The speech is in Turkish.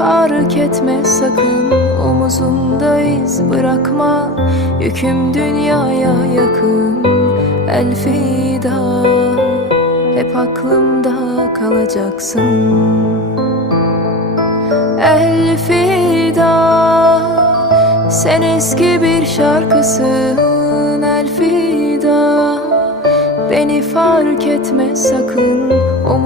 fark etme sakın Omuzumda iz bırakma Yüküm dünyaya yakın Elfida Hep aklımda kalacaksın Elfida Sen eski bir şarkısın Elfida Beni fark etme sakın